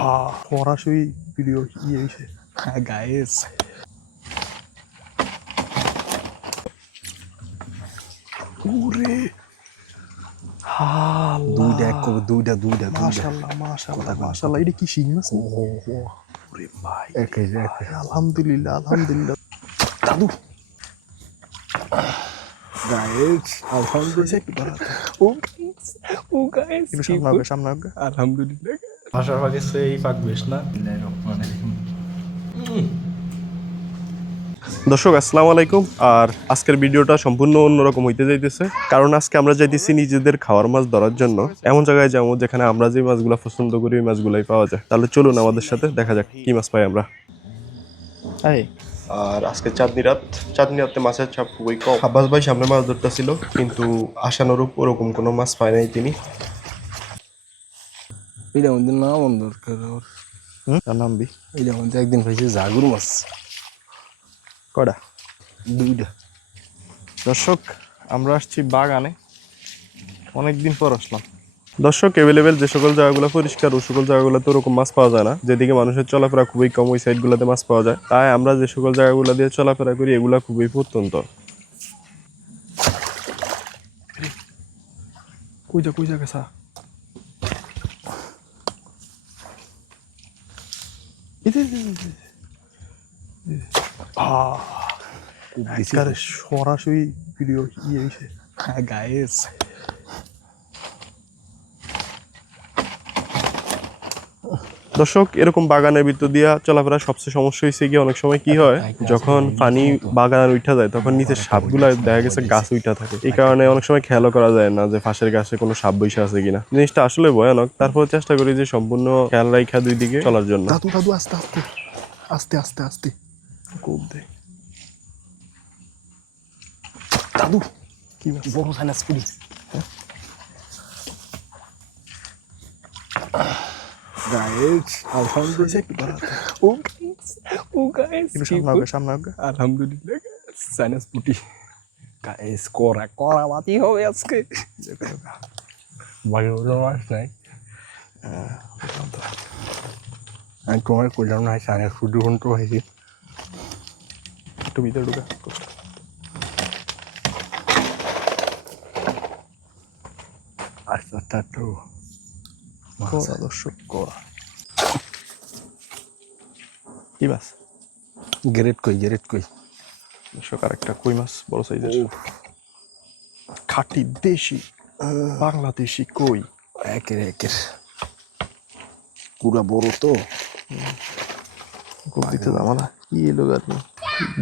আহ সরাসরি ভিডিও ইয়ে হয়েছে গাইস ওরে হাল্লা দুইটা এক করে দুইটা দুইটা এটা কি শিং মাছ ওরে ভাই। একে একে। আলহামদুলিল্লাহ আলহামদুলিল্লাহ। দাদু। গাইস হয়েছে ও গাইস ও গাইস সামনে সামনে আলহামদুলিল্লাহ। ভাষার ভাগে সেই পাক বেশ না দর্শক আসসালামু আলাইকুম। আর আজকের ভিডিওটা সম্পূর্ণ অন্যরকম হইতে যাইতেছে। কারণ আজকে আমরা যাইতেছি নিজেদের খাওয়ার মাছ ধরার জন্য। এমন জায়গায় যাব যেখানে আমরা যে মাছগুলো পছন্দ করি ওই মাছগুলাই পাওয়া যায়। তাহলে চলুন আমাদের সাথে দেখা যাক কি মাছ পাই আমরা। আর আজকে চাঁদনি রাত। চাঁদনি রাতে মাছের চাপ খুবই কম। আব্বাস ভাই সামনে মাছ ধরতেছিল কিন্তু আশানুরূপ ওরকম কোনো মাছ পায় নাই তিনি। এটা আমাদের নাম দরকার ওর তার নামবি এটা আমাদের একদিন হয়েছে জাগুর মাছ। কটা? দুইটা। দর্শক আমরা আসছি বাগানে। অনেক দিন পর আসলাম। দর্শক অ্যাভেলেবেল যে সকল জায়গাগুলো পরিষ্কার ও সকল জায়গাগুলোতে ওরকম মাছ পাওয়া যায় না। যেদিকে মানুষের চলাফেরা খুবই কম ওই সাইডগুলোতে মাছ পাওয়া যায়। তাই আমরা যে সকল জায়গাগুলো দিয়ে চলাফেরা করি এগুলো খুবই প্রত্যন্ত। কই যা কই যা গেছা সরাসরি ভিডিও কি হয়েছে গাইস দর্শক এরকম বাগানের ভিতর দিয়া চলাফেরা সবচেয়ে সমস্যা হয়েছে গিয়ে অনেক সময় কি হয় যখন পানি বাগান উঠা যায় তখন নিচে সাপগুলা দেখা গেছে গাছ উঠা থাকে। এই কারণে অনেক সময় খেয়ালও করা যায় না যে ফাঁসের গাছে কোনো সাপ বৈশা আছে কিনা। জিনিসটা আসলে ভয়ানক। তারপর চেষ্টা করি যে সম্পূর্ণ খেয়াল রাখা দুই দিকে চলার জন্য। দাদু দাদু আস্তে আস্তে। আস্তে আস্তে আস্তে। কোপ দে। দাদু কি বড় সাইনাস পুরি গাইস আলহামদুলিল্লাহ। ও গাইস ও গাইস সামনে আগে সামনে আগে আলহামদুলিল্লাহ সাইনাস পুটি গাইস করা করা বাতি হবে আজকে বাড়ি হলো মাস নাই আমি তোমার কইলাম না সাইনাস পুটি হয়েছে একটু ভিতরে ঢুকা আস্তে একটু করা দর্শক করা কি মাছ? গ্রেট কই গ্রেট কই। দর্শক আর একটা কই মাছ বড় সাইজের? খাঁটি দেশি বাংলাদেশি কই? একের একের। পুরা বড় তো। দিতে দাম না। কি এলো গাড়ি?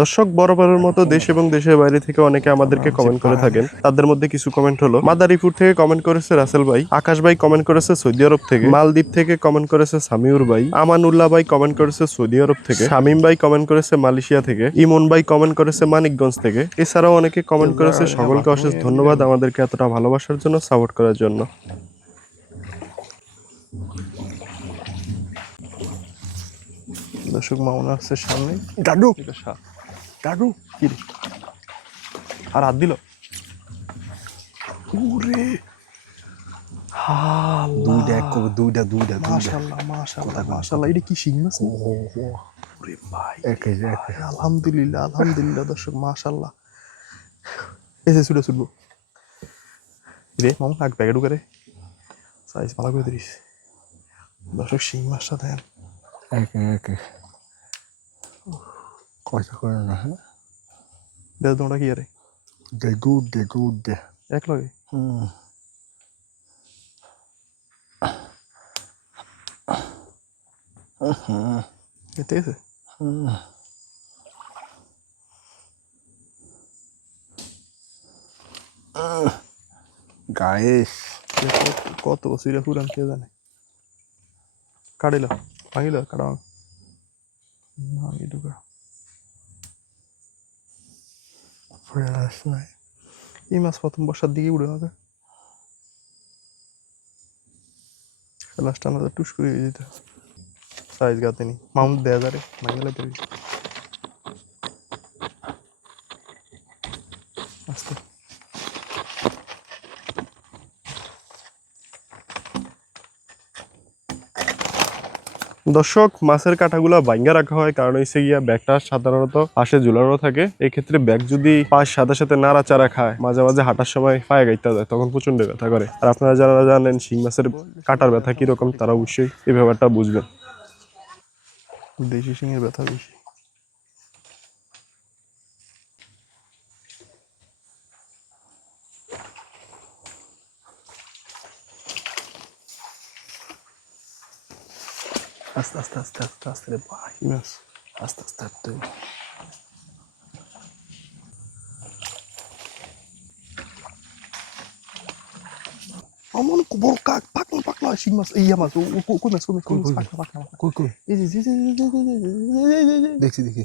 দর্শক বরাবরের মতো দেশ এবং দেশের বাইরে থেকে অনেকে আমাদেরকে কমেন্ট করে থাকেন। তাদের মধ্যে কিছু কমেন্ট হলো, মাদারীপুর থেকে কমেন্ট করেছে রাসেল ভাই, আকাশ ভাই কমেন্ট করেছে সৌদি আরব থেকে, মালদ্বীপ থেকে কমেন্ট করেছে সামিউর ভাই, আমানুল্লাহ ভাই কমেন্ট করেছে সৌদি আরব থেকে, শামিম ভাই কমেন্ট করেছে মালয়েশিয়া থেকে, ইমন ভাই কমেন্ট করেছে মানিকগঞ্জ থেকে। এছাড়াও অনেকে কমেন্ট করেছে সকলকে অশেষ ধন্যবাদ আমাদেরকে এতটা ভালোবাসার জন্য সাপোর্ট করার জন্য। দর্শক মামুন আসছে সামনে। সাপ? দাদু! কি আর হাত দিল? ওরে! দুইটা এক করে দুইটা দুইটা দুইটা। মাশাআল্লাহ মাশাআল্লাহ মাশাআল্লাহ এটা কি শিং মাছ? ও ওরে ভাই একে একে আলহামদুলিল্লাহ আলহামদুলিল্লাহ দর্শক মাশাআল্লাহ এসে ছুটে ছুটবো রে মামু এক ব্যাগে ঢুকে রে। সাইজ ভালো করে দিস দর্শক শিং মাছটা দেন। একে একে। কয়টা করে না হ্যাঁ? দেখ তোমরা কি আরে দে গুড দে গুড দে। এক লগে হুম এতে আছে? গায়েস কত বছর পুরান কে জানে? কাটিল। ভাঙিল কাটা ভাঙি ঢুকা ফ্রেশ নাই। এই মাছ প্রথম বর্ষার দিকে উড়ে হবে লাস্ট আমাদের টুস করে দিতে সাইজ গাতে নি মাউন্ট দেয়া যারে ভাঙে লাইতে দর্শক, মাছের কাঁটাগুলো বাইঙ্গা রাখা হয়, কারণ হচ্ছে গিয়া ব্যাগটা সাধারণত পাশে ঝুলানো থাকে। এই ক্ষেত্রে ব্যাগ যদি পাশ সাথে সাথে নাড়াচাড়া খায়, মাঝে মাঝে হাঁটার সময় পায়ে গাইতে যায় তখন প্রচণ্ড ব্যথা করে। আর আপনারা যারা জানেন শিং মাছের কাটার ব্যথা কীরকম, তারা অবশ্যই এই ব্যাপারটা বুঝবেন। দেশি শিঙের ব্যথা বেশি। আস্তে আস্তে আস্তে আস্তে আস্তে রে ভাই। আস্তে আস্তে আস্তে। আমার বড় কাক পাকলা পাকলা শিং মাছ। ইয়া মাছ কই মাছ কই মাছ কই পাকলা পাকলা কই কই এই যে যে দেখছি দেখি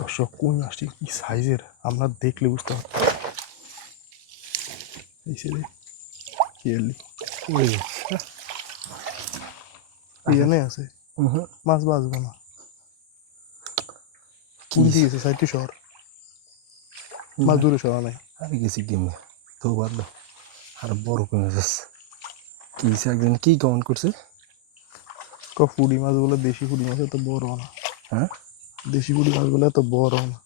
দর্শক কোন আসছে কি সাইজের আমরা দেখলে বুঝতে পারতাম। এই ছেলে কি এলি ওই এখানে আছে? মাছ বাঁচবো না। কোন দিকে গেছে শহর। মাছ দূরে শহর নাই। আমি গেছি গেমে তো বাদ দাও আর বড় কমে যাচ্ছে। কি একদিন কি কমেন্ট করছে? ক ফুডি মাছগুলো দেশি ফুডি মাছ এত বড় না। হ্যাঁ? দেশি ফুডি মাছগুলো এত বড় না।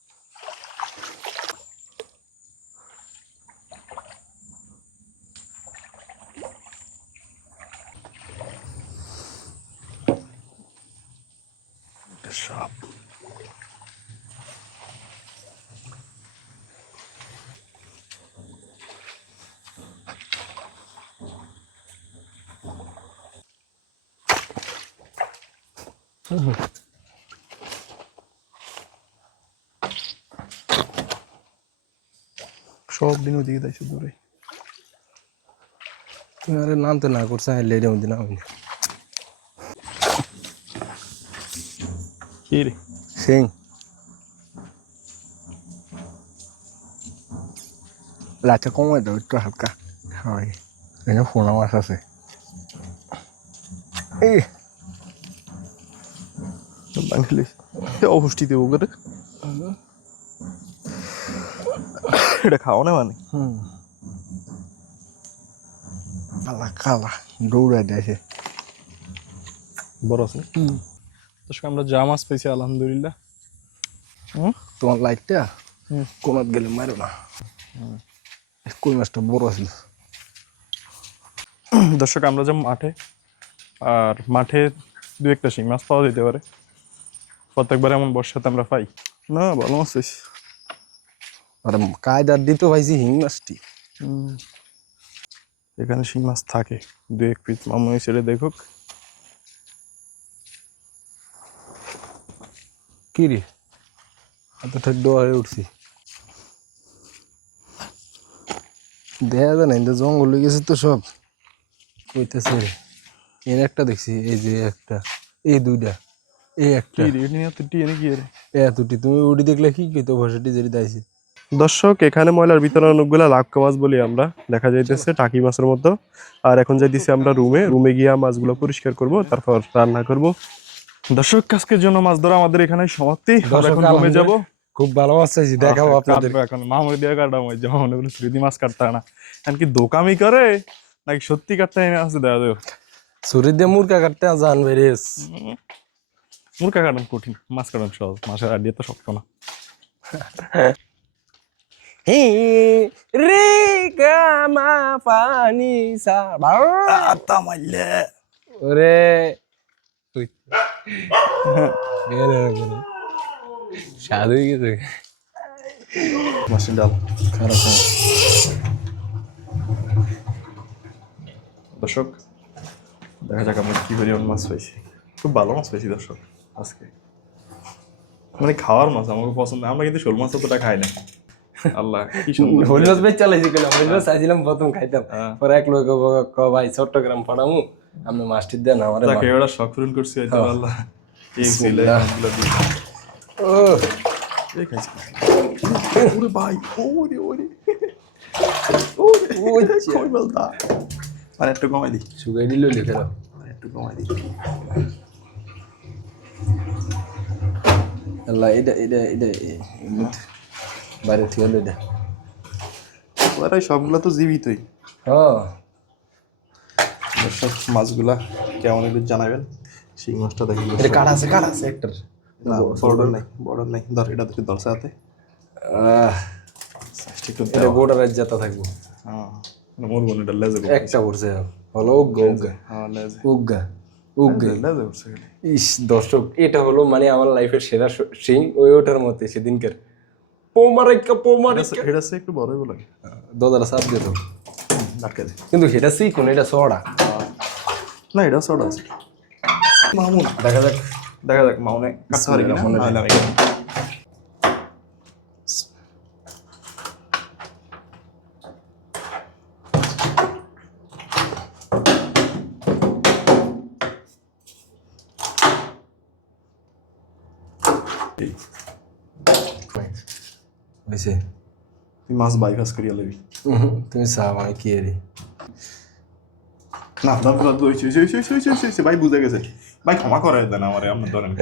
সব দিন ওদিকে যাইছে দূরে তুমি আরে নামতে না করছে হ্যাঁ লেডে মধ্যে নাম কি রে? সিং। লাচা কমাই দাও একটু হালকা। হয়। ফোনা মাছ আছে এই। বাঙালি অবষ্টি দেবো করে। এটা খাওয়া না মানে? কালা কালা দৌড়াই দিয়েছে বড় আছে দর্শক আমরা যা মাছ পাইছি আলহামদুলিল্লাহ। তোমার লাইটটা। কোনাত গেলে মারো না। কই মাছটা বড় আছিল? দর্শক আমরা যে মাঠে আর মাঠে দু একটা শিং মাছ পাওয়া যেতে পারে। প্রত্যেকবার এমন বর্ষাতে আমরা পাই। না ভালো মাছ পাইছি আর কায়দার দিতে পাইছি হিং মাছটি এখানে শিং মাছ থাকে। দু এক পিস মামু ছেড়ে দেখুক। কি রে? এত এতটা হয়ে উঠছি। দেখা যায় না কিন্তু জঙ্গল হয়ে গেছে তো সব। কইতেছে রে এর একটা দেখছি এই যে একটা এই দুইটা। এই একটা। এতটি তুমি উড়ি দেখলে কি কইতো ভাষাটি যেটি দাইছি? দর্শক এখানে ময়লার ভিতরে অনেকগুলা লাক্কা মাছ বলি আমরা। দেখা যাইতেছে টাকি মাছের মতো। আর এখন যাইতেছি আমরা রুমে। রুমে গিয়া মাছগুলো পরিষ্কার করব তারপর রান্না করব। দর্শক আজকের জন্য মাছ ধরা আমাদের এখানে সমাপ্তি। এখন রুমে যাব। খুব ভালো মাছ চাইছি দেখাবো আপনাদের। এখন। মামুর দিয়ে কাটাবো যেমন মনে করি স্মৃতি মাছ কাটতে না। এখন কি দোকামি করে? নাকি সত্যি কাটতে এনে আছে দেখা দেব ছুরি দিয়ে মুরগা কাটতে জান বেরিয়েস মুরকা কাটান কঠিন মাছ কাটান সহজ মাছের আডিয়া তো শক্ত না। হি রে গামা পানি সা আত্মা মাইলে ওরে তুই এরে করে স্বাদ হয়ে গেছে মাছের ডাল খারাপ না। দর্শক দেখা যাক আমরা কি পরিমাণ মাছ পাইছি। খুব ভালো মাছ পাইছি দর্শক। আজকে। মানে খাওয়ার মাছ আমাকে পছন্দ। আমরা কিন্তু শোল মাছ অতটা খাই না। আল্লাহ কি সুন্দর। মাছ বেচ চালাইছি কেন? হরিণ মাছ চাইছিলাম প্রথম খাইতাম। হ্যাঁ। পরে এক লোক ক ভাই চট্টগ্রাম পড়ামু আপনি মাছটি দেন আমার যাকে ওরা শখ পূরণ করছি হয়তো আল্লাহ। এই ছিল। ও। এই খাইছি। ওরে ভাই ওরে ওরে। ওরে কই বলতা আর একটু কমাই দি। সুগাই দিল লিখে দাও। একটু কমাই দি। আল্লাহ এটা এটা এটা বাইরে থেকে হলো এটা ওরাই সবগুলো তো জীবিতই হ্যাঁ দর্শক মাছগুলা কেমন একটু জানাবেন শিং মাছটা দেখি এটা কাটা আছে কাটা আছে একটার না বর্ডার নাই বর্ডার নাই ধর এটা ধরে দরজা হাতে এটা গোটা রাত যেতে থাকব হ্যাঁ মোর বোন এটা লেজে একটা পড়ছে হলো উগ্গা উগ্গা হ্যাঁ লেজে উগ্গা ইস দর্শক এটা হলো মানে আমার লাইফের সেরা সিং ওই ওটার মতে সেদিনকার। পোমারেকা পোমারেকা এটা হচ্ছে একটু বড়ই বলে। দোদারা সাপ দিয়ে তো দে। কিন্তু সেটা সি কোন এটা সড়া না এটা ছোট মামুন। দেখা যাক দেখা যাক মামুনে কাছে কিনা মনে নাহলে হয়েছে তুই মাছ বাইপাস করিয়া লবি তুমি সাপ আমি কি রে না দাম দাম ছুই ছুই ছুই ছুই ছুই ছুই ভাই বুঝে গেছে ভাই ক্ষমা করে দেন আমারে আপনার ধরেন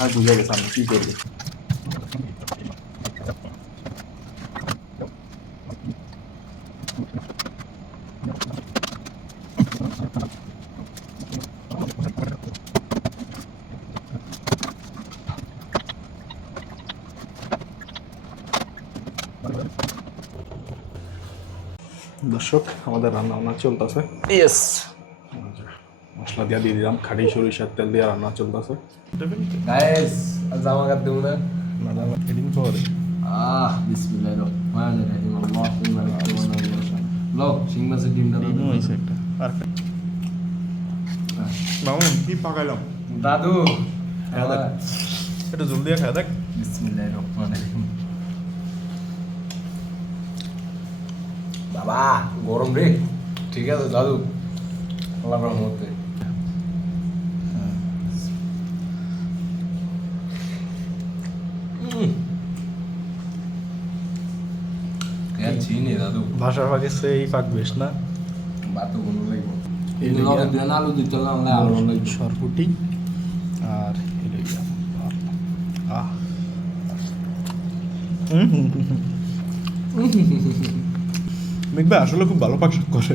আর বুঝে গেছে আমি কি করব দর্শক আমাদের রান্না বান্না চলতেছে। ইয়েস মশলা দিয়া দিয়ে দিলাম খাটি সরিষার তেল দিয়ে রান্না চলতেছে। গাইস জামা কাট দেবো না? আহ বিসমিল্লাহির রহমানির রহিম আল্লাহুম্মা বারিক লানা লও শিং মাছের ডিমটা একটা। আর মামুন কি পাকাইলাম? দাদু হ্যাঁ, দাদু। একটু জলদি দিয়ে খায় দেখ। বিসমিল্লাহির রহমানির রহিম। বাবা গরম রে। ঠিক আছে দাদু। আল্লাহর রহমতে ভাষার ভাগে সেই পাক বেশ না? লাগলে আরও লাগবে। সরপুটি আর এলে আহ। দেখবে আসলে খুব ভালো পাক করে।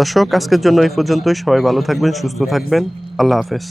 দর্শক আজকের জন্য এই পর্যন্তই। সবাই ভালো থাকবেন সুস্থ থাকবেন। আল্লাহ হাফেজ।